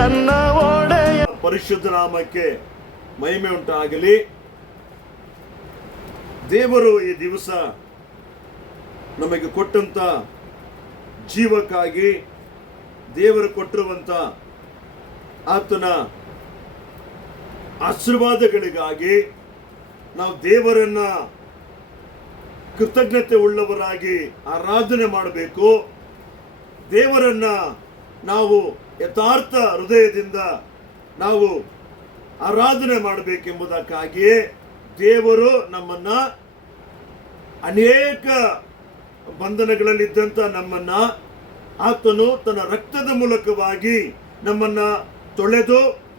ನನ್ನ ಒಡೆಯ ಪರಿಶುದ್ಧ ನಾಮಕ್ಕೆ ಮಹಿಮೆ ಉಂಟಾಗಲಿ. ದೇವರು ಈ ದಿವಸ ನಮಗೆ ಕೊಟ್ಟಂತ ಜೀವಕ್ಕಾಗಿ ದೇವರು ಕೊಟ್ಟಿರುವಂತ ಆತನ ಆಶೀರ್ವಾದಗಳಿಗಾಗಿ ನಾವು ದೇವರನ್ನ ಕೃತಜ್ಞತೆ ಉಳ್ಳವರಾಗಿ ಆರಾಧನೆ ಮಾಡಬೇಕು. ದೇವರನ್ನ ನಾವು ಯಥಾರ್ಥ ಹೃದಯದಿಂದ ನಾವು ಆರಾಧನೆ ಮಾಡಬೇಕೆಂಬುದಕ್ಕಾಗಿಯೇ ದೇವರು ನಮ್ಮನ್ನ ಅನೇಕ ಬಂಧನಗಳಲ್ಲಿದ್ದಂಥ ನಮ್ಮನ್ನ ಆತನು ತನ್ನ ರಕ್ತದ ಮೂಲಕವಾಗಿ ನಮ್ಮನ್ನ ತೊಳೆದು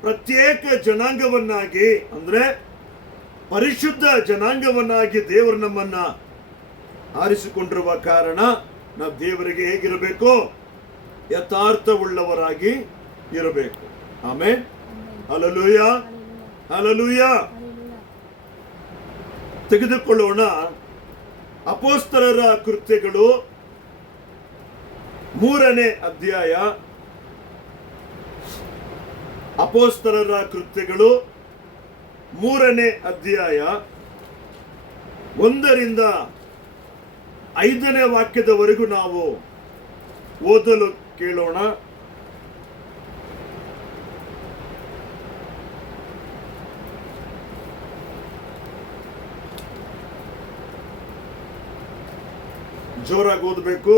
ಪ್ರತ್ಯೇಕ ಜನಾಂಗವನ್ನಾಗಿ, ಅಂದ್ರೆ ಪರಿಶುದ್ಧ ಜನಾಂಗವನ್ನಾಗಿ ದೇವರು ನಮ್ಮನ್ನ ಆರಿಸಿಕೊಂಡಿರುವ ಕಾರಣ ನಾವು ದೇವರಿಗೆ ಹೇಗಿರಬೇಕು ಯಥಾರ್ಥವುಳ್ಳವರಾಗಿ ಇರಬೇಕು. ಆಮೇಲೆ ಅಲಲೂಯ ಅಲಲೂಯ ತೆಗೆದುಕೊಳ್ಳೋಣ. ಅಪೋಸ್ತರರ ಕೃತ್ಯಗಳು ಮೂರನೇ ಅಧ್ಯಾಯ. ಅಪೋಸ್ತರರ ಕೃತ್ಯಗಳು ಮೂರನೇ ಅಧ್ಯಾಯ. ಒಂದರಿಂದ ಐದನೇ ವಾಕ್ಯದವರೆಗೂ ನಾವು ಓದಲು ಕೇಳೋಣ. ಜೋರಾಗಿ ಓದಬೇಕು.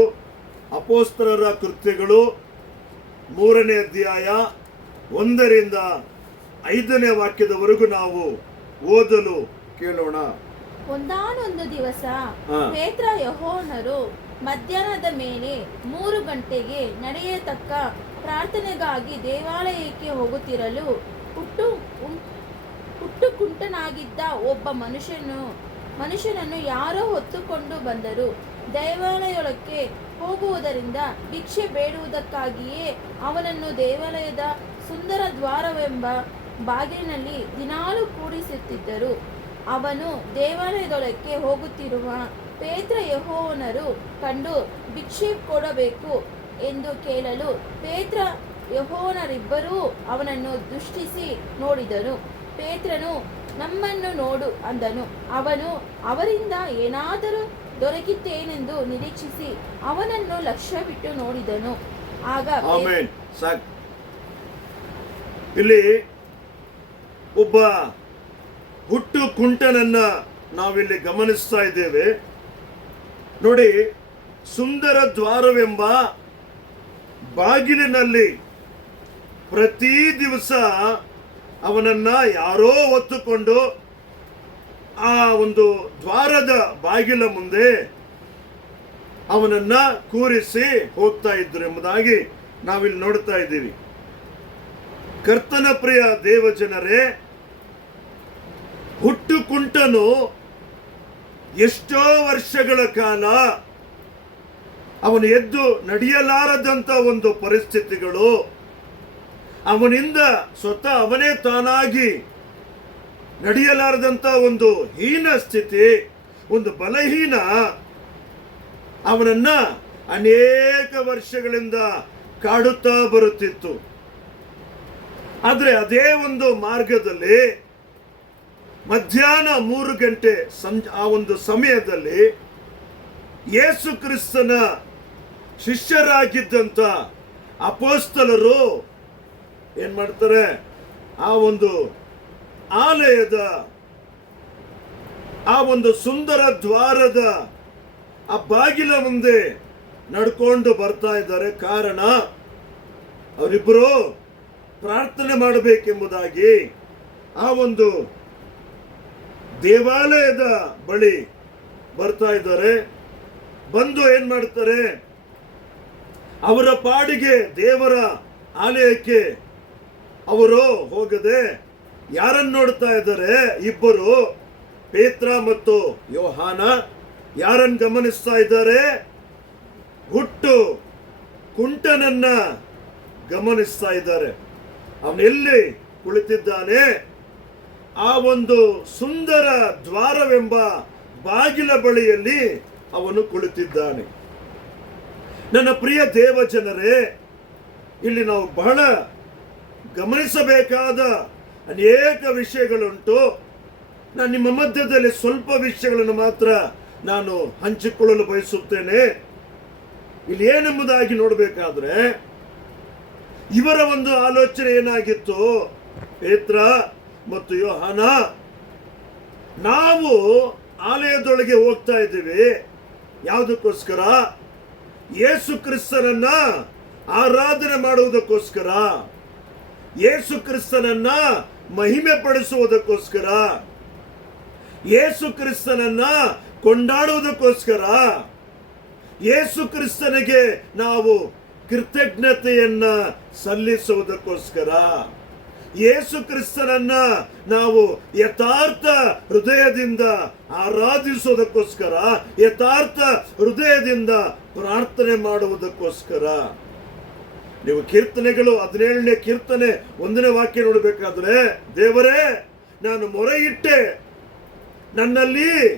ಅಪೋಸ್ತರರ ಕೃತ್ಯಗಳು ಮೂರನೇ ಅಧ್ಯಾಯ ಒಂದರಿಂದ ಐದನೇ ವಾಕ್ಯದವರೆಗೂ ನಾವು ಓದಲು ಕೇಳೋಣ. ಒಂದಾನೊಂದು ದಿವಸ. ಪೇತ್ರ ಯಹೋನರು ಮಧ್ಯಾಹ್ನದ ಮೇಲೆ ಮೂರು ಗಂಟೆಗೆ ನಡೆಯತಕ್ಕ ಪ್ರಾರ್ಥನೆಗಾಗಿ ದೇವಾಲಯಕ್ಕೆ ಹೋಗುತ್ತಿರಲು ಹುಟ್ಟು ಹುಟ್ಟು ಕುಂಟನಾಗಿದ್ದ ಒಬ್ಬ ಮನುಷ್ಯನು, ಮನುಷ್ಯನನ್ನು ಯಾರೋ ಹೊತ್ತುಕೊಂಡು ಬಂದರು. ದೇವಾಲಯಕ್ಕೆ ಹೋಗುವುದರಿಂದ ಭಿಕ್ಷೆ ಬೇಡುವುದಕ್ಕಾಗಿಯೇ ಅವನನ್ನು ದೇವಾಲಯದ ಸುಂದರ ದ್ವಾರವೆಂಬ ಬಾಗಿಲಿನಲ್ಲಿ ದಿನಾಲು ಕೂಡಿಸುತ್ತಿದ್ದರು. ಅವನು ದೇವಾಲಯದೊಳಕ್ಕೆ ಹೋಗುತ್ತಿರುವ ಪೇತ್ರ ಯಹೋವನರು ಕಂಡು ಭಿಕ್ಷೆ ಕೊಡಬೇಕು ಎಂದು ಕೇಳಲು ಪೇತ್ರ ಯಹೋವನರಿಬ್ಬರೂ ಅವನನ್ನು ದೃಷ್ಟಿಸಿ ನೋಡಿದನು ಪೇತ್ರನು, ನಮ್ಮನ್ನು ನೋಡು ಅಂದನು. ಅವನು, ಅವರಿಂದ ಏನಾದರೂ ದೊರಕಿತ್ತೇನೆಂದು ನಿರೀಕ್ಷಿಸಿ ಅವನನ್ನು ಲಕ್ಷ್ಯ ಬಿಟ್ಟು ನೋಡಿದನು. ಆಗ ಇಲ್ಲಿ ಒಬ್ಬ ಹುಟ್ಟು ಕುಂಟನನ್ನ ನಾವಿಲ್ಲಿ ಗಮನಿಸ್ತಾ ಇದ್ದೇವೆ. ನೋಡಿ, ಸುಂದರ ದ್ವಾರವೆಂಬ ಬಾಗಿಲಿನಲ್ಲಿ ಪ್ರತಿ ದಿವಸ ಅವನನ್ನ ಯಾರೋ ಒತ್ತುಕೊಂಡು ಆ ಒಂದು ದ್ವಾರದ ಬಾಗಿಲ ಮುಂದೆ ಅವನನ್ನ ಕೂರಿಸಿ ಹೋಗ್ತಾ ಇದ್ರು ಎಂಬುದಾಗಿ ನಾವಿಲ್ಲಿ ನೋಡ್ತಾ ಇದ್ದೀವಿ. ಕರ್ತನ ಪ್ರಿಯ ದೇವಜನರೇ, ಹುಟ್ಟು ಕುಂಟನು ಎಷ್ಟೋ ವರ್ಷಗಳ ಕಾಲ ಅವನು ಎದ್ದು ನಡೆಯಲಾರದಂತ ಒಂದು ಪರಿಸ್ಥಿತಿಗಳು. ಅವನಿಂದ ಸ್ವತಃ ಅವನೇ ತಾನಾಗಿ ನಡೆಯಲಾರದಂತ ಒಂದು ಹೀನ ಸ್ಥಿತಿ, ಒಂದು ಬಲಹೀನ ಅವನನ್ನ ಅನೇಕ ವರ್ಷಗಳಿಂದ ಕಾಡುತ್ತಾ ಬರುತ್ತಿತ್ತು. ಆದರೆ ಅದೇ ಒಂದು ಮಾರ್ಗದಲ್ಲಿ ಮಧ್ಯಾಹ್ನ ಮೂರು ಗಂಟೆ ಸಂ ಆ ಒಂದು ಸಮಯದಲ್ಲಿ ಯೇಸು ಕ್ರಿಸ್ತನ ಶಿಷ್ಯರಾಗಿದ್ದಂಥ ಅಪೋಸ್ತಲರು ಏನು ಮಾಡ್ತಾರೆ? ಆ ಒಂದು ಆಲಯದ, ಆ ಒಂದು ಸುಂದರ ದ್ವಾರದ ಆ ಬಾಗಿಲ ಮುಂದೆ ನಡ್ಕೊಂಡು ಬರ್ತಾ ಇದ್ದಾರೆ. ಕಾರಣ ಅವರಿಬ್ಬರು ಪ್ರಾರ್ಥನೆ ಮಾಡಬೇಕೆಂಬುದಾಗಿ ಆ ಒಂದು ದೇವಾಲಯದ ಬಳಿ ಬರ್ತಾ ಇದ್ದಾರೆ. ಬಂದು ಏನ್ ಮಾಡ್ತಾರೆ? ಅವರ ಪಾಡಿಗೆ ದೇವರ ಆಲಯಕ್ಕೆ ಅವರು ಹೋಗದೆ ಯಾರನ್ನು ನೋಡ್ತಾ ಇದ್ದಾರೆ? ಇಬ್ಬರು, ಪೇತ್ರ ಮತ್ತು ಯೋಹಾನ. ಯಾರನ್ನು ಗಮನಿಸ್ತಾ ಇದ್ದಾರೆ? ಹುಟ್ಟು ಕುಂಟನನ್ನ ಗಮನಿಸ್ತಾ ಇದ್ದಾರೆ. ಅವನೆಲ್ಲಿ ಕುಳಿತಿದ್ದಾನೆ? ಆ ಒಂದು ಸುಂದರ ದ್ವಾರವೆಂಬ ಬಾಗಿಲ ಬಳಿಯಲ್ಲಿ ಅವನು ಕುಳಿತಿದ್ದಾನೆ. ನನ್ನ ಪ್ರಿಯ ದೇವ ಜನರೇ ಇಲ್ಲಿ ನಾವು ಬಹಳ ಗಮನಿಸಬೇಕಾದ ಅನೇಕ ವಿಷಯಗಳುಂಟು. ನಾನು ನಿಮ್ಮ ಮಧ್ಯದಲ್ಲಿ ಸ್ವಲ್ಪ ವಿಷಯಗಳನ್ನು ಮಾತ್ರ ನಾನು ಹಂಚಿಕೊಳ್ಳಲು ಬಯಸುತ್ತೇನೆ. ಇಲ್ಲಿ ಏನೆಂಬುದಾಗಿ ನೋಡಬೇಕಾದ್ರೆ, ಇವರ ಒಂದು ಆಲೋಚನೆ ಏನಾಗಿತ್ತು? ಪೇತ್ರ ಮತ್ತು ಯೋಹಾನ, ನಾವು ಆಲಯದೊಳಗೆ ಹೋಗ್ತಾ ಇದ್ದೀವಿ. ಯಾವುದಕ್ಕೋಸ್ಕರ? ಯೇಸು ಕ್ರಿಸ್ತನನ್ನ ಆರಾಧನೆ ಮಾಡುವುದಕ್ಕೋಸ್ಕರ. ಯೇಸು ಕ್ರಿಸ್ತನನ್ನ ಮಹಿಮೆ ಪಡಿಸುವುದಕ್ಕೋಸ್ಕರ ಯೇಸು ಕ್ರಿಸ್ತನನ್ನ ಕೊಂಡಾಡುವುದಕ್ಕೋಸ್ಕರ. ಯೇಸು ಕ್ರಿಸ್ತನಿಗೆ ನಾವು ಕೃತಜ್ಞತೆಯನ್ನ ಸಲ್ಲಿಸುವುದಕ್ಕೋಸ್ಕರ. ಯೇಸು ಕ್ರಿಸ್ತನನ್ನ ನಾವು ಯಥಾರ್ಥ ಹೃದಯದಿಂದ ಆರಾಧಿಸುವುದಕ್ಕೋಸ್ಕರ ಯಥಾರ್ಥ ಹೃದಯದಿಂದ ಪ್ರಾರ್ಥನೆ ಮಾಡುವುದಕ್ಕೋಸ್ಕರ. ನೀವು ಕೀರ್ತನೆಗಳು ಹದಿನೇಳನೇ ಕೀರ್ತನೆ ಒಂದನೇ ವಾಕ್ಯ ನೋಡಬೇಕಾದ್ರೆ, ದೇವರೇ, ನಾನು ಮೊರೆ ಇಟ್ಟೆ ನನ್ನಲ್ಲಿ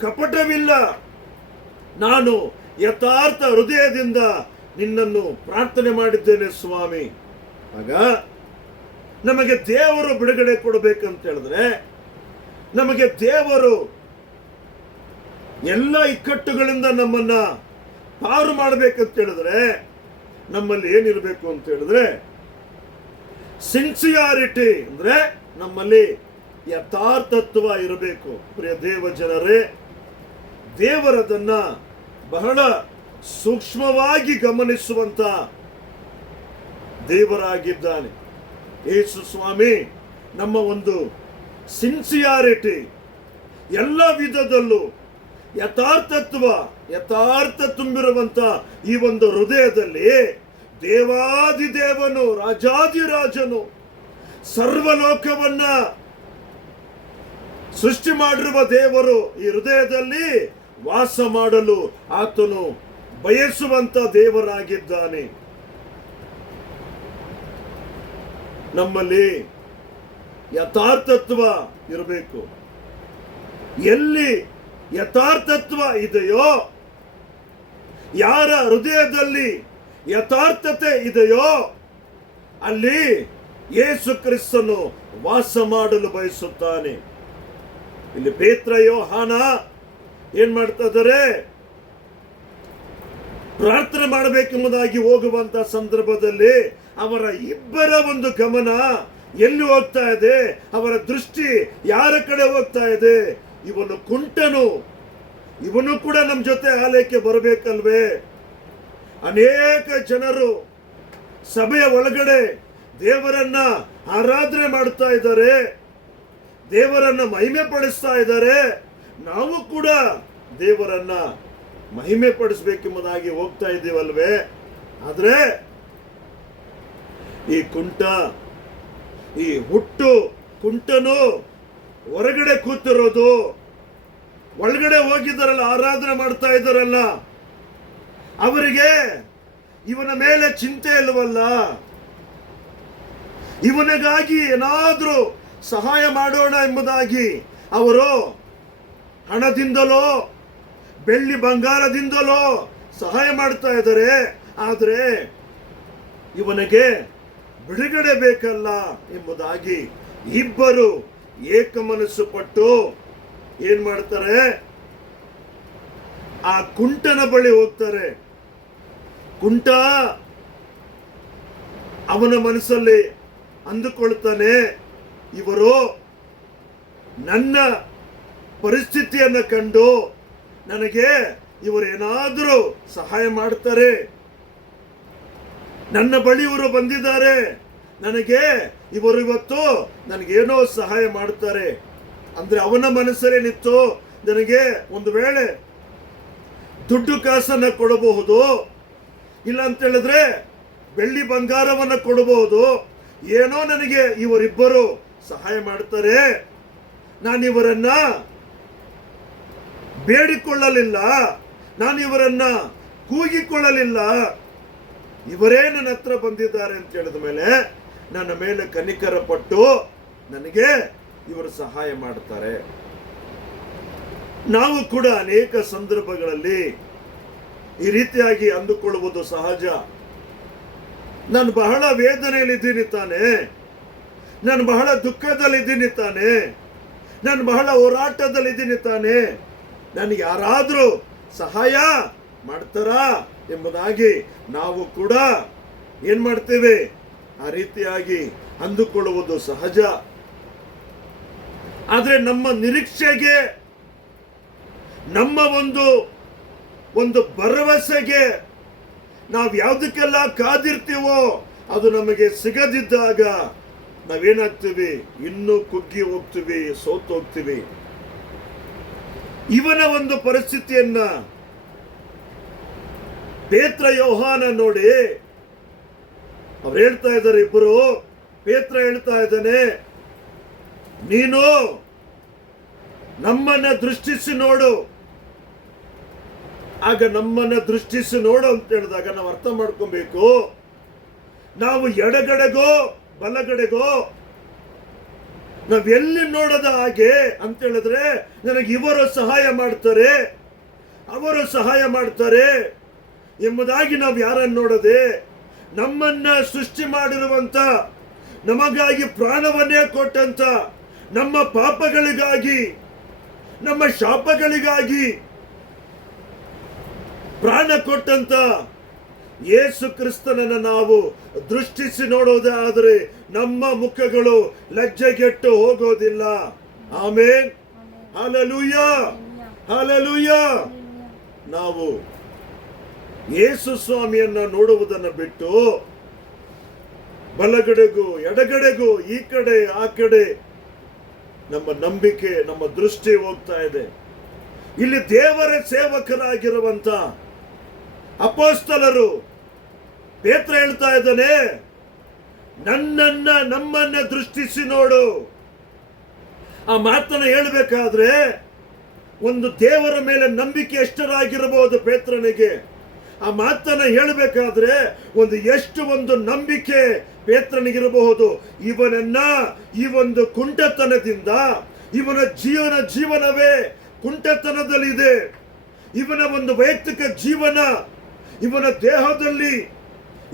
ಕಪಟವಿಲ್ಲ. ನಾನು ಯಥಾರ್ಥ ಹೃದಯದಿಂದ ನಿನ್ನನ್ನು ಪ್ರಾರ್ಥನೆ ಮಾಡಿದ್ದೇನೆ ಸ್ವಾಮಿ. ಆಗ ನಮಗೆ ದೇವರು ಬಿಡುಗಡೆ ಕೊಡಬೇಕಂತ ಹೇಳಿದ್ರೆ, ನಮಗೆ ದೇವರು ಎಲ್ಲ ಇಕ್ಕಟ್ಟುಗಳಿಂದ ನಮ್ಮನ್ನ ಪಾರು ಮಾಡಬೇಕಂತ ಹೇಳಿದ್ರೆ, ನಮ್ಮಲ್ಲಿ ಏನಿರಬೇಕು ಅಂತ ಹೇಳಿದ್ರೆ ಸಿನ್ಸಿಯಾರಿಟಿ ಅಂದ್ರೆ ನಮ್ಮಲ್ಲಿ ಯಥಾರ್ಥತ್ವ ಇರಬೇಕು. ಪ್ರಿಯ ದೇವ ಜನರೇ, ದೇವರದನ್ನ ಬಹಳ ಸೂಕ್ಷ್ಮವಾಗಿ ಗಮನಿಸುವಂತ ದೇವರಾಗಿದ್ದಾನೆ. ಯೇಸು ಸ್ವಾಮಿ, ನಮ್ಮ ಒಂದು ಸಿನ್ಸಿಯಾರಿಟಿ ಎಲ್ಲ ವಿಧದಲ್ಲೂ ಯಥಾರ್ಥತ್ವ, ಯಥಾರ್ಥ ತುಂಬಿರುವಂತ ಈ ಒಂದು ಹೃದಯದಲ್ಲಿ ದೇವಾದಿದೇವನು, ರಾಜಾದಿರಾಜನು ಸರ್ವಲೋಕವನ್ನ ಸೃಷ್ಟಿ ಮಾಡಿರುವ ದೇವರು ಈ ಹೃದಯದಲ್ಲಿ ವಾಸ ಮಾಡಲು ಆತನು ಬಯಸುವಂತ ದೇವರಾಗಿದ್ದಾನೆ. ನಮ್ಮಲ್ಲಿ ಯಥಾರ್ಥತ್ವ ಇರಬೇಕು. ಎಲ್ಲಿ ಯಥಾರ್ಥತ್ವ ಇದೆಯೋ, ಯಾರ ಹೃದಯದಲ್ಲಿ ಯಥಾರ್ಥತೆ ಇದೆಯೋ, ಅಲ್ಲಿ ಯೇಸು ಕ್ರಿಸ್ತನು ವಾಸ ಮಾಡಲು ಬಯಸುತ್ತಾನೆ. ಇಲ್ಲಿ ಪೇತ್ರ, ಯೋಹಾನ ಏನ್ ಮಾಡ್ತಾ ಇದ್ದಾರೆ? ಪ್ರಾರ್ಥನೆ ಮಾಡಬೇಕೆಂಬುದಾಗಿ ಹೋಗುವಂತ ಸಂದರ್ಭದಲ್ಲಿ ಅವರ ಇಬ್ಬರ ಒಂದು ಗಮನ ಎಲ್ಲಿ ಹೋಗ್ತಾ ಇದೆ? ಅವರ ದೃಷ್ಟಿ ಯಾರ ಕಡೆ ಹೋಗ್ತಾ ಇದೆ? ಇವನು ಕುಂಟನು. ಇವನು ಕೂಡ ನಮ್ಮ ಜೊತೆ ಆಲಯಕ್ಕೆ ಬರಬೇಕಲ್ವೇ? ಅನೇಕ ಜನರು ಸಭೆಯ ಒಳಗಡೆ ದೇವರನ್ನ ಆರಾಧನೆ ಮಾಡ್ತಾ ಇದ್ದಾರೆ. ದೇವರನ್ನ ಮಹಿಮೆ ಪಡಿಸ್ತಾ ಇದ್ದಾರೆ. ನಾವು ಕೂಡ ದೇವರನ್ನ ಮಹಿಮೆ ಪಡಿಸ್ಬೇಕೆಂಬುದಾಗಿ ಹೋಗ್ತಾ ಇದ್ದೀವಲ್ವೇ? ಆದ್ರೆ ಈ ಕುಂಟ, ಈ ಹುಟ್ಟು ಕುಂಟನು ಹೊರಗಡೆ ಕೂತಿರೋದು. ಒಳಗಡೆ ಹೋಗಿದ್ದಾರಲ್ಲ, ಆರಾಧನೆ ಮಾಡ್ತಾ ಇದ್ದಾರಲ್ಲ. ಅವರಿಗೆ ಇವನ ಮೇಲೆ ಚಿಂತೆ ಇಲ್ಲವಲ್ಲ ಇವನಿಗಾಗಿ ಏನಾದರೂ ಸಹಾಯ ಮಾಡೋಣ ಎಂಬುದಾಗಿ ಅವರು ಹಣದಿಂದಲೋ, ಬೆಳ್ಳಿ ಬಂಗಾರದಿಂದಲೋ ಸಹಾಯ ಮಾಡ್ತಾ ಇದ್ದಾರೆ. ಆದರೆ ಇವನಿಗೆ ಬಿಡುಗಡೆ ಬೇಕಲ್ಲ ಎಂಬುದಾಗಿ ಇಬ್ಬರು ಏಕ ಮನಸ್ಸು ಪಟ್ಟು ಏನ್ ಮಾಡ್ತಾರೆ? ಆ ಕುಂಟನ ಬಳಿ ಹೋಗ್ತಾರೆ. ಕುಂಟ ಅವನ ಮನಸ್ಸಲ್ಲಿ ಅಂದುಕೊಳ್ತಾನೆ, ಇವರು ನನ್ನ ಪರಿಸ್ಥಿತಿಯನ್ನು ಕಂಡು ನನಗೆ ಇವರು ಏನಾದರೂ ಸಹಾಯ ಮಾಡ್ತಾರೆ. ನನ್ನ ಬಳಿ ಇವರು ಬಂದಿದ್ದಾರೆ. ನನಗೆ ಇವರು ಇವತ್ತು ನನಗೇನೋ ಸಹಾಯ ಮಾಡ್ತಾರೆ. ಅಂದ್ರೆ ಅವನ ಮನಸ್ಸರೇನಿತ್ತು ನನಗೆ ಒಂದು ವೇಳೆ ದುಡ್ಡು ಕಾಸನ್ನು ಕೊಡಬಹುದು, ಇಲ್ಲ ಅಂತ ಹೇಳಿದ್ರೆ ಬೆಳ್ಳಿ ಬಂಗಾರವನ್ನು ಕೊಡಬಹುದು, ಏನೋ ನನಗೆ ಇವರಿಬ್ಬರು ಸಹಾಯ ಮಾಡ್ತಾರೆ. ನಾನಿವರನ್ನ ಬೇಡಿಕೊಳ್ಳಲಿಲ್ಲ. ನಾನಿವರನ್ನ ಕೂಗಿಕೊಳ್ಳಲಿಲ್ಲ. ಇವರೇ ನನ್ನ ಹತ್ರ ಬಂದಿದ್ದಾರೆ ಅಂತ ಹೇಳಿದ ಮೇಲೆ ನನ್ನ ಮೇಲೆ ಕನಿಕರ ಪಟ್ಟು ನನಗೆ ಇವರು ಸಹಾಯ ಮಾಡ್ತಾರೆ ನಾವು ಕೂಡ ಅನೇಕ ಸಂದರ್ಭಗಳಲ್ಲಿ ಈ ರೀತಿಯಾಗಿ ಅಂದುಕೊಳ್ಳುವುದು ಸಹಜ. ನಾನು ಬಹಳ ವೇದನೆಯಲ್ಲಿದ್ದೀನಿ ತಾನೆ. ನಾನು ಬಹಳ ದುಃಖದಲ್ಲಿದ್ದೀನಿ ತಾನೆ. ನಾನು ಬಹಳ ಹೋರಾಟದಲ್ಲಿದ್ದೀನಿ ತಾನೆ. ನನಗೆ ಯಾರಾದರೂ ಸಹಾಯ ಮಾಡ್ತಾರಾ? ಎಂಬುದಾಗಿ ನಾವು ಕೂಡ ಏನು ಮಾಡ್ತೇವೆ? ಆ ರೀತಿಯಾಗಿ ಅಂದುಕೊಳ್ಳುವುದು ಸಹಜ. ಆದರೆ ನಮ್ಮ ನಿರೀಕ್ಷೆಗೆ, ನಮ್ಮ ಒಂದು ಒಂದು ಭರವಸೆಗೆ ನಾವು ಯಾವುದಕ್ಕೆಲ್ಲ ಕಾದಿರ್ತೀವೋ ಅದು ನಮಗೆ ಸಿಗದಿದ್ದಾಗ ನಾವೇನಾಗ್ತೀವಿ? ಇನ್ನೂ ಕುಗ್ಗಿ ಹೋಗ್ತೀವಿ ಸೋತು ಹೋಗ್ತೀವಿ ಇವನ ಒಂದು ಪರಿಸ್ಥಿತಿಯನ್ನ ಪೇತ್ರ ಯೋಹಾನ ನೋಡಿ. ಅವ್ರು ಹೇಳ್ತಾ ಇದ್ದಾರೆ ಇಬ್ಬರು ಪೇತ್ರ ಹೇಳ್ತಾ ಇದ್ದಾನೆ, ನೀನು ನಮ್ಮನ್ನ ದೃಷ್ಟಿಸಿ ನೋಡು. ಆಗ ನಮ್ಮನ್ನ ದೃಷ್ಟಿಸಿ ನೋಡು ಅಂತ ಹೇಳಿದಾಗ ನಾವು ಅರ್ಥ ಮಾಡ್ಕೊಬೇಕು. ನಾವು ಎಡಗಡೆಗೋ, ಬಲಗಡೆಗೋ ನಾವೆಲ್ಲಿ ನೋಡದ ಹಾಗೆ ಅಂತ ಹೇಳಿದ್ರೆ, ನನಗೆ ಇವರು ಸಹಾಯ ಮಾಡ್ತಾರೆ. ಅವರು ಸಹಾಯ ಮಾಡ್ತಾರೆ. ಎಂಬುದಾಗಿ ನಾವು ಯಾರನ್ನು ನೋಡದೆ ನಮ್ಮನ್ನ ಸೃಷ್ಟಿ ಮಾಡಿರುವಂತ ನಮಗಾಗಿ ಪ್ರಾಣವನ್ನೇ ಕೊಟ್ಟಂತ ನಮ್ಮ ಪಾಪಗಳಿಗಾಗಿ ನಮ್ಮ ಶಾಪಗಳಿಗಾಗಿ ಪ್ರಾಣ ಕೊಟ್ಟಂತ ಯೇಸು ಕ್ರಿಸ್ತನನ್ನು ನಾವು ದೃಷ್ಟಿಸಿ ನೋಡೋದಾದರೆ ನಮ್ಮ ಮುಖಗಳು ಲಜ್ಜೆಗೆಟ್ಟು ಹೋಗೋದಿಲ್ಲ. ಆಮೇನ್. ಹಾಲಲೂಯ. ಹಾಲಲೂಯ. ನಾವು ಯೇಸು ಸ್ವಾಮಿಯನ್ನ ನೋಡುವುದನ್ನು ಬಿಟ್ಟು ಬಲಗಡೆಗೂ ಎಡಗಡೆಗೂ ಈ ಕಡೆ, ಆ ಕಡೆ ನಮ್ಮ ನಂಬಿಕೆ, ನಮ್ಮ ದೃಷ್ಟಿ ಹೋಗ್ತಾ ಇದೆ. ಇಲ್ಲಿ ದೇವರ ಸೇವಕರಾಗಿರುವಂತ ಅಪೋಸ್ತಲರು ಪೇತ್ರ ಹೇಳ್ತಾ ಇದ್ದಾನೆ, ನನ್ನನ್ನ ನಮ್ಮನ್ನ ದೃಷ್ಟಿಸಿ ನೋಡು. ಆ ಮಾತನ್ನ ಹೇಳಬೇಕಾದ್ರೆ ಒಂದು ದೇವರ ಮೇಲೆ ನಂಬಿಕೆ ಎಷ್ಟರಾಗಿರಬಹುದು ಪೇತ್ರನಿಗೆ? ಆ ಮಾತನ್ನ ಹೇಳಬೇಕಾದ್ರೆ ಒಂದು ಎಷ್ಟು ಒಂದು ನಂಬಿಕೆ ಪೇತ್ರನಿಗಿರಬಹುದು. ಇವನನ್ನ ಈ ಒಂದು ಕುಂಟತನದಿಂದ ಇವನ ಜೀವನ ಜೀವನವೇ ಕುಂಟತನದಲ್ಲಿದೆ ಇವನ ಒಂದು ವೈಯಕ್ತಿಕ ಜೀವನ ಇವನ ದೇಹದಲ್ಲಿ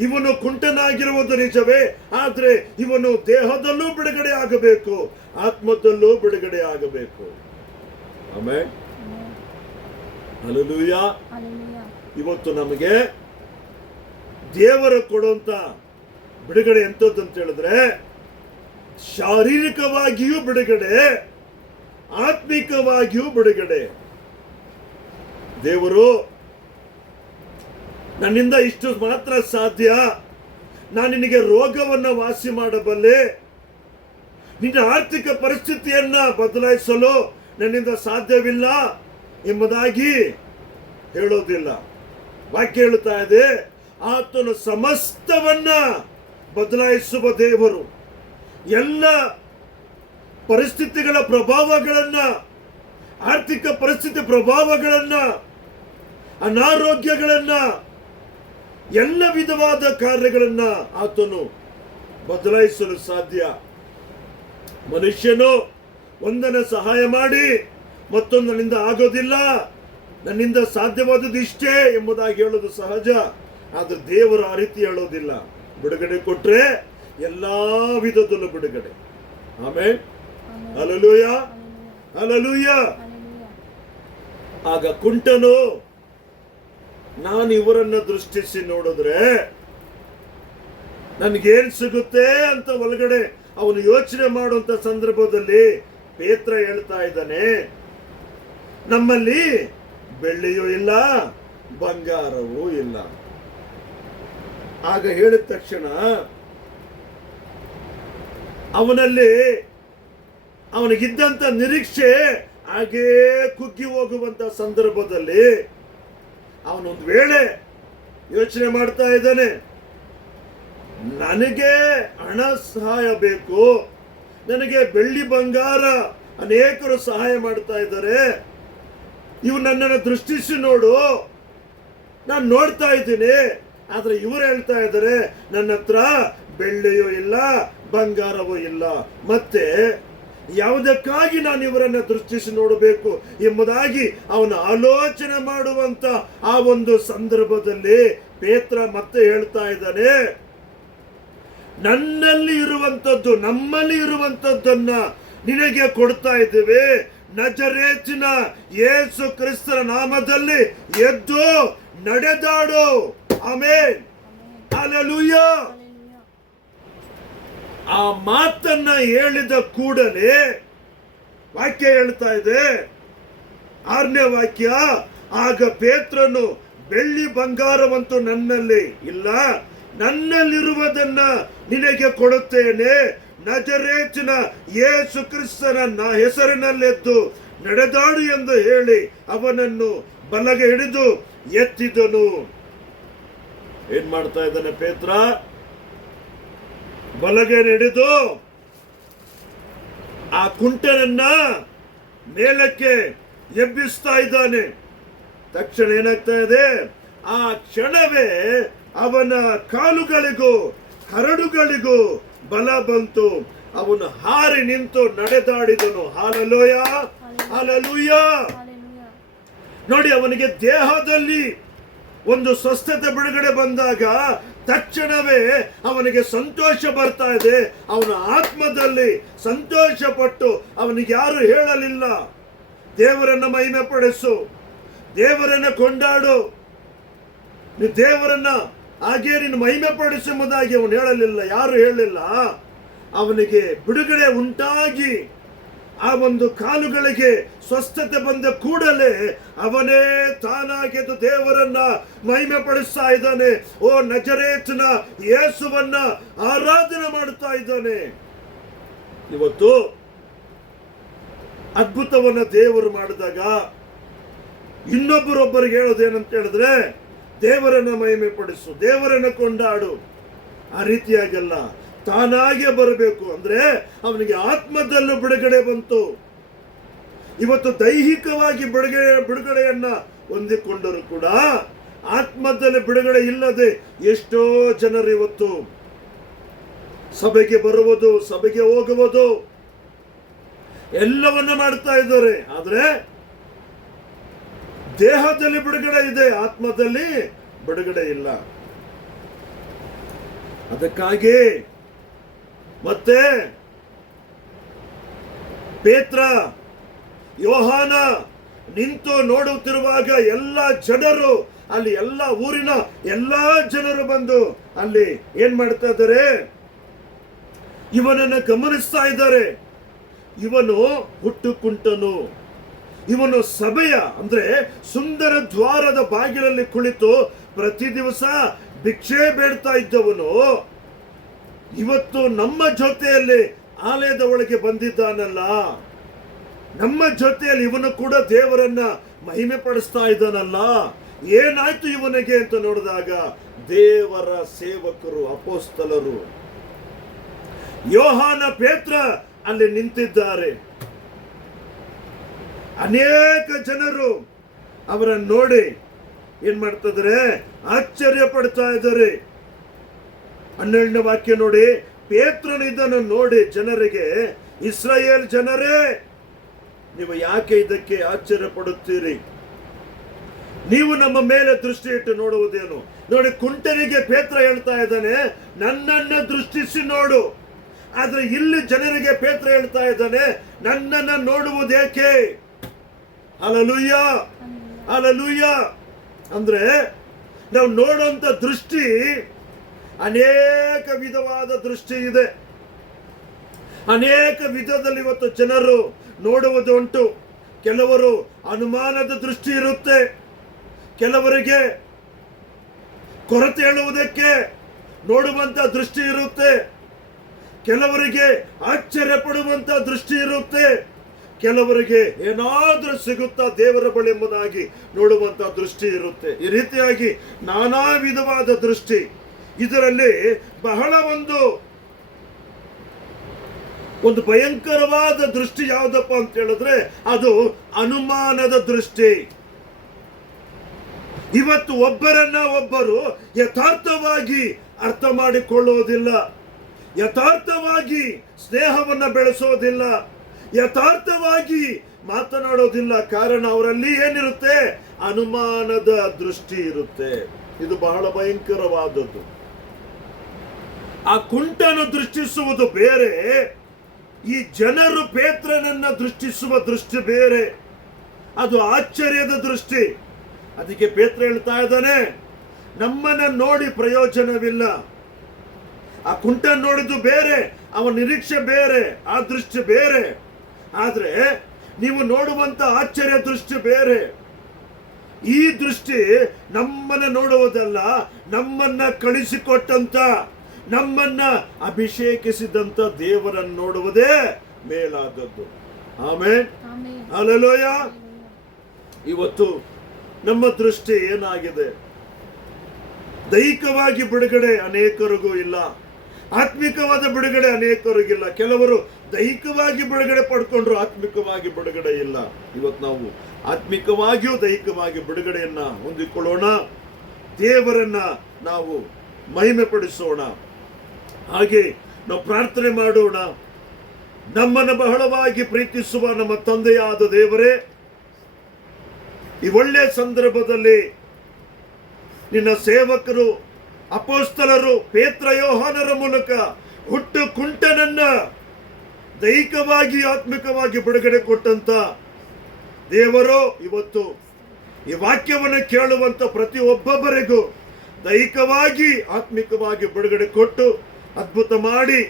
ಇವನು ಕುಂಟನಾಗಿರುವುದು ನಿಜವೇ ಆದ್ರೆ ಇವನು ದೇಹದಲ್ಲೂ ಬಿಡುಗಡೆ ಆಗಬೇಕು ಆತ್ಮದಲ್ಲೂ ಬಿಡುಗಡೆ ಆಗಬೇಕು. ಆಮೇಲೆ ಹಲಲೂಯ ಇವತ್ತು ನಮಗೆ ದೇವರ ಕೊಡುವಂತ ಬಿಡುಗಡೆ ಎಂಥದ್ದು ಅಂತ ಹೇಳಿದ್ರೆ, ಶಾರೀರಿಕವಾಗಿಯೂ ಬಿಡುಗಡೆ, ಆತ್ಮಿಕವಾಗಿಯೂ ಬಿಡುಗಡೆ. ದೇವರು ನನ್ನಿಂದ ಇಷ್ಟು ಮಾತ್ರ ಸಾಧ್ಯ. ನಾನು ನಿನಗೆ ರೋಗವನ್ನು ವಾಸಿ ಮಾಡಬಲ್ಲೆ. ನಿನ್ನ ಆರ್ಥಿಕ ಪರಿಸ್ಥಿತಿಯನ್ನ ಬದಲಾಯಿಸಲು ನನ್ನಿಂದ ಸಾಧ್ಯವಿಲ್ಲ ಎಂಬುದಾಗಿ ಹೇಳೋದಿಲ್ಲ. ವಾಕ್ಯ ಹೇಳುತ್ತಾ ಇದೆ, ಆತನು ಸಮಸ್ತವನ್ನ ಬದಲಾಯಿಸುವ ದೇವರು. ಎಲ್ಲ ಪರಿಸ್ಥಿತಿಗಳ ಪ್ರಭಾವಗಳನ್ನ, ಆರ್ಥಿಕ ಪರಿಸ್ಥಿತಿ ಪ್ರಭಾವಗಳನ್ನ, ಅನಾರೋಗ್ಯಗಳನ್ನ, ಎಲ್ಲ ವಿಧವಾದ ಕಾರ್ಯಗಳನ್ನ ಆತನು ಬದಲಾಯಿಸಲು ಸಾಧ್ಯ. ಮನುಷ್ಯನು ಒಂದನ್ನು ಸಹಾಯ ಮಾಡಿ ಮತ್ತೊಂದರಿಂದ ಆಗೋದಿಲ್ಲ. ನನ್ನಿಂದ ಸಾಧ್ಯವಾದದ್ದು ಇಷ್ಟೇ ಎಂಬುದಾಗಿ ಹೇಳೋದು ಸಹಜ. ಆದ್ರೆ ದೇವರು ಆ ರೀತಿ ಹೇಳೋದಿಲ್ಲ. ಬಿಡುಗಡೆ ಕೊಟ್ರೆ ಎಲ್ಲಾ ವಿಧದಲ್ಲೂ ಬಿಡುಗಡೆ. ಆಮೇಲೆ ಅಲಲೂಯ ಅಲಲೂಯ ಆಗ ಕುಂಟನು ನಾನು ಇವರನ್ನ ದೃಷ್ಟಿಸಿ ನೋಡಿದ್ರೆ ನನಗೇನ್ ಸಿಗುತ್ತೆ ಅಂತ ಒಳಗಡೆ ಅವನು ಯೋಚನೆ ಮಾಡುವಂತ ಸಂದರ್ಭದಲ್ಲಿ ಪೇತ್ರ ಹೇಳ್ತಾ ಇದ್ದಾನೆ ನಮ್ಮಲ್ಲಿ ಬೆಳ್ಳಿಯೂ ಇಲ್ಲ, ಬಂಗಾರವೂ ಇಲ್ಲ. ಆಗ ಹೇಳಿದ ತಕ್ಷಣ ಅವನಲ್ಲಿ ಅವನಿಗಿದ್ದಂಥ ನಿರೀಕ್ಷೆ ಹಾಗೇ ಕುಗ್ಗಿ ಹೋಗುವಂತ ಸಂದರ್ಭದಲ್ಲಿ ಅವನೊಂದು ವೇಳೆ ಯೋಚನೆ ಮಾಡ್ತಾ ಇದ್ದಾನೆ, ನನಗೆ ಹಣ ಸಹಾಯ ಬೇಕು, ನನಗೆ ಬೆಳ್ಳಿ ಬಂಗಾರ ಅನೇಕರು ಸಹಾಯ ಮಾಡ್ತಾ ಇದ್ದಾರೆ ಇವು ನನ್ನನ್ನು ದೃಷ್ಟಿಸಿ ನೋಡು. ನಾನು ನೋಡ್ತಾ ಇದ್ದೀನಿ. ಆದರೆ ಇವರು ಹೇಳ್ತಾ ಇದ್ದಾರೆ, ನನ್ನ ಹತ್ರ ಬೆಳ್ಳಿಯೂ ಇಲ್ಲ, ಬಂಗಾರವೂ ಇಲ್ಲ. ಮತ್ತೆ ಯಾವುದಕ್ಕಾಗಿ ನಾನು ಇವರನ್ನ ದೃಷ್ಟಿಸಿ ನೋಡಬೇಕು ಎಂಬುದಾಗಿ ಅವನ ಆಲೋಚನೆ ಮಾಡುವಂತ ಆ ಒಂದು ಸಂದರ್ಭದಲ್ಲಿ ಪೇತ್ರ ಮತ್ತೆ ಹೇಳ್ತಾ ಇದ್ದಾನೆ, ನನ್ನಲ್ಲಿ ಇರುವಂತದ್ದು ನಮ್ಮಲ್ಲಿ ಇರುವಂತದ್ದನ್ನ ನಿನಗೆ ಕೊಡ್ತಾ ಇದ್ದೇವೆ. ನಜರೇತಿನ ಯೇಸು ಕ್ರಿಸ್ತರ ನಾಮದಲ್ಲಿ ಎದ್ದು ನಡೆದಾಡು. ಆಮೇನ್. ಆ ಮಾತನ್ನ ಹೇಳಿದ ಕೂಡಲೇ ವಾಕ್ಯ ಹೇಳ್ತಾ ಇದೆ. ಆರನೇ ವಾಕ್ಯ, ಆಗ ಪೇತ್ರನು ಬೆಳ್ಳಿ ಬಂಗಾರವಂತೂ ನನ್ನಲ್ಲಿ ಇಲ್ಲ. ನನ್ನಲ್ಲಿರುವುದನ್ನ ನಿನಗೆ ಕೊಡುತ್ತೇನೆ. ನಜರೇಚಿನ ಯೇಸು ಕ್ರಿಸ್ತನ ಹೆಸರಿನಲ್ಲೆದ್ದು ನಡೆದಾಡು ಎಂದು ಹೇಳಿ ಅವನನ್ನು ಬಲಗೆ ಹಿಡಿದು ಎತ್ತಿದನು. ಏನ್ ಮಾಡ್ತಾ ಇದ್ದಾನೆ ಪೇತ್ರ? ಬಲಗೆ ಹಿಡಿದು ಆ ಕುಂಟನನ್ನ ಮೇಲಕ್ಕೆ ಎಬ್ಬಿಸ್ತಾ ಇದ್ದಾನೆ. ತಕ್ಷಣ ಏನಾಗ್ತಾ ಇದೆ? ಆ ಕ್ಷಣವೇ ಅವನ ಕಾಲುಗಳಿಗೂ ಹರಡುಗಳಿಗೂ ಬಲ ಬಂತು. ಅವನು ಹಾರಿ ನಿಂತು ನಡೆದಾಡಿದನು. ಹಾಲಲೋಯ. ಹಾಲಲೂಯ. ನೋಡಿ ಅವನಿಗೆ ದೇಹದಲ್ಲಿ ಒಂದು ಸ್ವಸ್ಥತೆ ಬಿಡುಗಡೆ ಬಂದಾಗ ತಕ್ಷಣವೇ ಅವನಿಗೆ ಸಂತೋಷ ಬರ್ತಾ ಇದೆ. ಅವನ ಆತ್ಮದಲ್ಲಿ ಸಂತೋಷ ಪಟ್ಟು ಅವನಿಗೆ ಯಾರು ಹೇಳಲಿಲ್ಲ. ದೇವರನ್ನ ಮಹಿಮೆ ಪಡಿಸು ದೇವರನ್ನ ಕೊಂಡಾಡು. ನೀನು ದೇವರನ್ನ ಹಾಗೆ ನೀನು ಮಹಿಮೆ ಪಡಿಸುವುದಾಗಿ ಅವನು ಹೇಳಲಿಲ್ಲ, ಯಾರು ಹೇಳಲಿಲ್ಲ. ಅವನಿಗೆ ಬಿಡುಗಡೆ ಉಂಟಾಗಿ ಆ ಒಂದು ಕಾಲುಗಳಿಗೆ ಸ್ವಸ್ಥತೆ ಬಂದ ಕೂಡಲೇ ಅವನೇ ತಾನಾಗೆದ್ದು ದೇವರನ್ನ ಮಹಿಮೆ ಪಡಿಸ್ತಾ ಇದ್ದಾನೆ. ಓ ನಜರೇತ್ನ ಯೇಸುವನ್ನ ಆರಾಧನೆ ಮಾಡುತ್ತಾ ಇದ್ದಾನೆ. ಇವತ್ತು ಅದ್ಭುತವನ್ನ ದೇವರು ಮಾಡಿದಾಗ ಇನ್ನೊಬ್ಬರೊಬ್ಬರಿಗೆ ಹೇಳೋದೇನಂತ ಹೇಳಿದ್ರೆ ದೇವರನ್ನ ಮಹಿಮೆ ಪಡಿಸು ದೇವರನ್ನ ಕೊಂಡಾಡು. ಆ ರೀತಿಯಾಗಲ್ಲ ತಾನಾಗೆ ಬರಬೇಕು. ಅಂದ್ರೆ ಅವನಿಗೆ ಆತ್ಮದಲ್ಲೂ ಬಿಡುಗಡೆ ಬಂತು. ಇವತ್ತು ದೈಹಿಕವಾಗಿ ಬಿಡುಗಡೆ, ಬಿಡುಗಡೆಯನ್ನ ಹೊಂದಿಕೊಂಡರೂ ಕೂಡ ಆತ್ಮದಲ್ಲಿ ಬಿಡುಗಡೆ ಇಲ್ಲದೆ ಎಷ್ಟೋ ಜನರು ಇವತ್ತು ಸಭೆಗೆ ಬರುವುದು, ಸಭೆಗೆ ಹೋಗುವುದು, ಎಲ್ಲವನ್ನ ಮಾಡ್ತಾ ಇದ್ದಾರೆ. ಆದ್ರೆ ದೇಹದಲ್ಲಿ ಬಿಡುಗಡೆ ಇದೆ, ಆತ್ಮದಲ್ಲಿ ಬಿಡುಗಡೆ ಇಲ್ಲ. ಅದಕ್ಕಾಗಿ ಮತ್ತೆ ಪೇತ್ರ, ಯೋಹಾನ ನಿಂತು ನೋಡುತ್ತಿರುವಾಗ ಎಲ್ಲ ಜನರು, ಅಲ್ಲಿ ಎಲ್ಲ ಊರಿನ ಎಲ್ಲ ಜನರು ಬಂದು ಅಲ್ಲಿ ಏನ್ ಮಾಡ್ತಾ ಇದ್ದಾರೆ? ಇವನನ್ನು ಗಮನಿಸ್ತಾ ಇದ್ದಾರೆ. ಇವನು ಹುಟ್ಟು ಕುಂಟನು ಇವನು ಸಭೆಯ, ಅಂದ್ರೆ ಸುಂದರ ದ್ವಾರದ ಬಾಗಿಲಲ್ಲಿ ಕುಳಿತು ಪ್ರತಿ ದಿವಸ ಭಿಕ್ಷೆ ಬೇಡ್ತಾ ಇದ್ದವನು. ಇವತ್ತು ನಮ್ಮ ಜೊತೆಯಲ್ಲಿ ಆಲಯದ ಒಳಗೆ ಬಂದಿದ್ದಾನಲ್ಲ. ನಮ್ಮ ಜೊತೆಯಲ್ಲಿ ಇವನು ಕೂಡ ದೇವರನ್ನ ಮಹಿಮೆ ಪಡಿಸ್ತಾ ಇದ್ದಾನಲ್ಲ. ಏನಾಯ್ತು ಇವನಿಗೆ ಅಂತ ನೋಡಿದಾಗ ದೇವರ ಸೇವಕರು, ಅಪೋಸ್ತಲರು. ಯೋಹಾನ ಪೇತ್ರ ಅಲ್ಲಿ ನಿಂತಿದ್ದಾರೆ. ಅನೇಕ ಜನರು ಅವರನ್ನು ನೋಡಿ ಏನ್ ಮಾಡ್ತಿದ್ರೆ ಆಶ್ಚರ್ಯ ಪಡ್ತಾ ಇದ್ದಾರೆ. ಹನ್ನೆರಡನೇ ವಾಕ್ಯ ನೋಡಿ, ಪೇತ್ರನ ಇದನ್ನು ನೋಡಿ, ಜನರಿಗೆ, ಇಸ್ರಾಯೇಲ್ ಜನರೇ, ನೀವು ಯಾಕೆ ಇದಕ್ಕೆ ಆಶ್ಚರ್ಯ ಪಡುತ್ತೀರಿ? ನೀವು ನಮ್ಮ ಮೇಲೆ ದೃಷ್ಟಿ ಇಟ್ಟು ನೋಡುವುದೇನು? ನೋಡಿ, ಕುಂಟನಿಗೆ ಪೇತ್ರ ಹೇಳ್ತಾ ಇದ್ದಾನೆ, ನನ್ನನ್ನ ದೃಷ್ಟಿಸಿ ನೋಡು. ಆದ್ರೆ ಇಲ್ಲಿ ಜನರಿಗೆ ಪೇತ್ರ ಹೇಳ್ತಾ ಇದ್ದಾನೆ, ನನ್ನನ್ನ ನೋಡುವುದೇಕೆ? ಅಲಲುಯ್ಯ ಅಲಲುಯ್ಯ ಅಂದ್ರೆ ನಾವು ನೋಡುವಂತ ದೃಷ್ಟಿ ಅನೇಕ ವಿಧವಾದ ದೃಷ್ಟಿ ಇದೆ. ಅನೇಕ ವಿಧದಲ್ಲಿ ಇವತ್ತು ಜನರು ನೋಡುವುದು ಉಂಟು ಕೆಲವರು ಅನುಮಾನದ ದೃಷ್ಟಿ ಇರುತ್ತೆ. ಕೆಲವರಿಗೆ ಕೊರತೆ ಹೇಳುವುದಕ್ಕೆ ನೋಡುವಂತ ದೃಷ್ಟಿ ಇರುತ್ತೆ. ಕೆಲವರಿಗೆ ಆಶ್ಚರ್ಯ ಪಡುವಂತ ದೃಷ್ಟಿ ಇರುತ್ತೆ. ಕೆಲವರಿಗೆ ಏನಾದರೂ ಸಿಗುತ್ತಾ ದೇವರ ಬಳಿ ಎಂಬುದಾಗಿ ನೋಡುವಂತ ದೃಷ್ಟಿ ಇರುತ್ತೆ. ಈ ರೀತಿಯಾಗಿ ನಾನಾ ವಿಧವಾದ ದೃಷ್ಟಿ. ಇದರಲ್ಲಿ ಬಹಳ ಒಂದು ಒಂದು ಭಯಂಕರವಾದ ದೃಷ್ಟಿ ಯಾವುದಪ್ಪ ಅಂತ ಹೇಳಿದ್ರೆ ಅದು ಅನುಮಾನದ ದೃಷ್ಟಿ. ಇವತ್ತು ಒಬ್ಬರನ್ನ ಒಬ್ಬರು ಯಥಾರ್ಥವಾಗಿ ಅರ್ಥ ಮಾಡಿಕೊಳ್ಳುವುದಿಲ್ಲ ಯಥಾರ್ಥವಾಗಿ ಸ್ನೇಹವನ್ನ ಬೆಳೆಸೋದಿಲ್ಲ ಯಥಾರ್ಥವಾಗಿ ಮಾತನಾಡೋದಿಲ್ಲ ಕಾರಣ ಅವರಲ್ಲಿ ಏನಿರುತ್ತೆ? ಅನುಮಾನದ ದೃಷ್ಟಿ ಇರುತ್ತೆ. ಇದು ಬಹಳ ಭಯಂಕರವಾದದ್ದು. ಆ ಕುಂಟನ್ನು ದೃಷ್ಟಿಸುವುದು ಬೇರೆ, ಈ ಜನರು ಪೇತ್ರನನ್ನ ದೃಷ್ಟಿಸುವ ದೃಷ್ಟಿ ಬೇರೆ. ಅದು ಆಶ್ಚರ್ಯದ ದೃಷ್ಟಿ. ಅದಕ್ಕೆ ಪೇತ್ರ ಹೇಳ್ತಾ ಇದ್ದಾನೆ, ನಮ್ಮನ್ನ ನೋಡಿ ಪ್ರಯೋಜನವಿಲ್ಲ. ಆ ಕುಂಟ ನೋಡಿದ್ದು ಬೇರೆ, ಅವನ ನಿರೀಕ್ಷೆ ಬೇರೆ, ಆ ದೃಷ್ಟಿ ಬೇರೆ. ಆದ್ರೆ ನೀವು ನೋಡುವಂತ ಆಶ್ಚರ್ಯ ದೃಷ್ಟಿ ಬೇರೆ. ಈ ದೃಷ್ಟಿ ನಮ್ಮನ್ನ ನೋಡುವುದಲ್ಲ ನಮ್ಮನ್ನ ಕಳಿಸಿಕೊಟ್ಟಂತ ನಮ್ಮನ್ನ ಅಭಿಷೇಕಿಸಿದಂತ ದೇವರನ್ನು ನೋಡುವುದೇ ಮೇಲಾದದ್ದು. ಆಮೇಲೆ ಅಲಲೋಯ ಇವತ್ತು ನಮ್ಮ ದೃಷ್ಟಿ ಏನಾಗಿದೆ? ದೈಹಿಕವಾಗಿ ಬಿಡುಗಡೆ ಅನೇಕರಿಗೂ ಇಲ್ಲ. ಆತ್ಮಿಕವಾದ ಬಿಡುಗಡೆ ಅನೇಕರಿಗಿಲ್ಲ. ಕೆಲವರು ದೈಹಿಕವಾಗಿ ಬಿಡುಗಡೆ ಪಡ್ಕೊಂಡ್ರು ಆತ್ಮಿಕವಾಗಿ ಬಿಡುಗಡೆ ಇಲ್ಲ. ಇವತ್ತು ನಾವು ಆತ್ಮಿಕವಾಗಿಯೂ ದೈಹಿಕವಾಗಿ ಬಿಡುಗಡೆಯನ್ನ ಹೊಂದಿಕೊಳ್ಳೋಣ. ದೇವರನ್ನ ನಾವು ಮಹಿಮೆ ಪಡಿಸೋಣ ಹಾಗೆ ನಾವು ಪ್ರಾರ್ಥನೆ ಮಾಡೋಣ. ನಮ್ಮನ್ನು ಬಹಳವಾಗಿ ಪ್ರೀತಿಸುವ ನಮ್ಮ ತಂದೆಯಾದ ದೇವರೇ, ಈ ಒಳ್ಳೆಯ ಸಂದರ್ಭದಲ್ಲಿ ನಿನ್ನ ಸೇವಕರು ಅಪೋಸ್ತಲರು ಪೇತ್ರ ಯೋಹಾನರ ಮೂಲಕ ಹುಟ್ಟು ಕುಂಟನನ್ನ ದೈಹಿಕವಾಗಿ, ಆತ್ಮಿಕವಾಗಿ ಬಿಡುಗಡೆ ಕೊಟ್ಟಂತ ದೇವರು ಇವತ್ತು ಈ ವಾಕ್ಯವನ್ನು ಕೇಳುವಂತ ಪ್ರತಿ ಒಬ್ಬೊಬ್ಬರಿಗೂ ದೈಹಿಕವಾಗಿ, ಆತ್ಮಿಕವಾಗಿ ಬಿಡುಗಡೆ ಕೊಟ್ಟು ಅದ್ಭುತ ಮಾಡಿ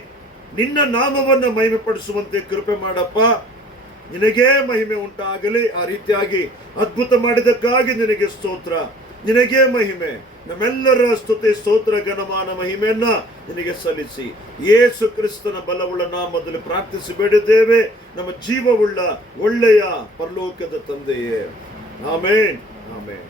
ನಿನ್ನ ನಾಮವನ್ನು ಮಹಿಮೆ ಪಡಿಸುವಂತೆ ಕೃಪೆ ಮಾಡಪ್ಪ. ನಿನಗೇ ಮಹಿಮೆ ಉಂಟಾಗಲಿ. ಆ ರೀತಿಯಾಗಿ ಅದ್ಭುತ ಮಾಡಿದಕ್ಕಾಗಿ ನಿನಗೆ ಸ್ತೋತ್ರ. ನಿನಗೇ ಮಹಿಮೆ. ನಮ್ಮೆಲ್ಲರ ಸ್ತುತಿ, ಸ್ತೋತ್ರ, ಘನಮಾನ, ಮಹಿಮೆಯನ್ನ ನಿನಗೆ ಸಲ್ಲಿಸಿ. ಯೇಸು ಕ್ರಿಸ್ತನ ಬಲವುಳ್ಳ ನಾಮದಲ್ಲಿ ಪ್ರಾರ್ಥಿಸಿ ಬೇಡಿದ್ದೇವೆ. ನಮ್ಮ ಜೀವವುಳ್ಳ ಒಳ್ಳೆಯ ಪರಲೋಕದ ತಂದೆಯೇ. ಆಮೇನ್. ಆಮೇನ್.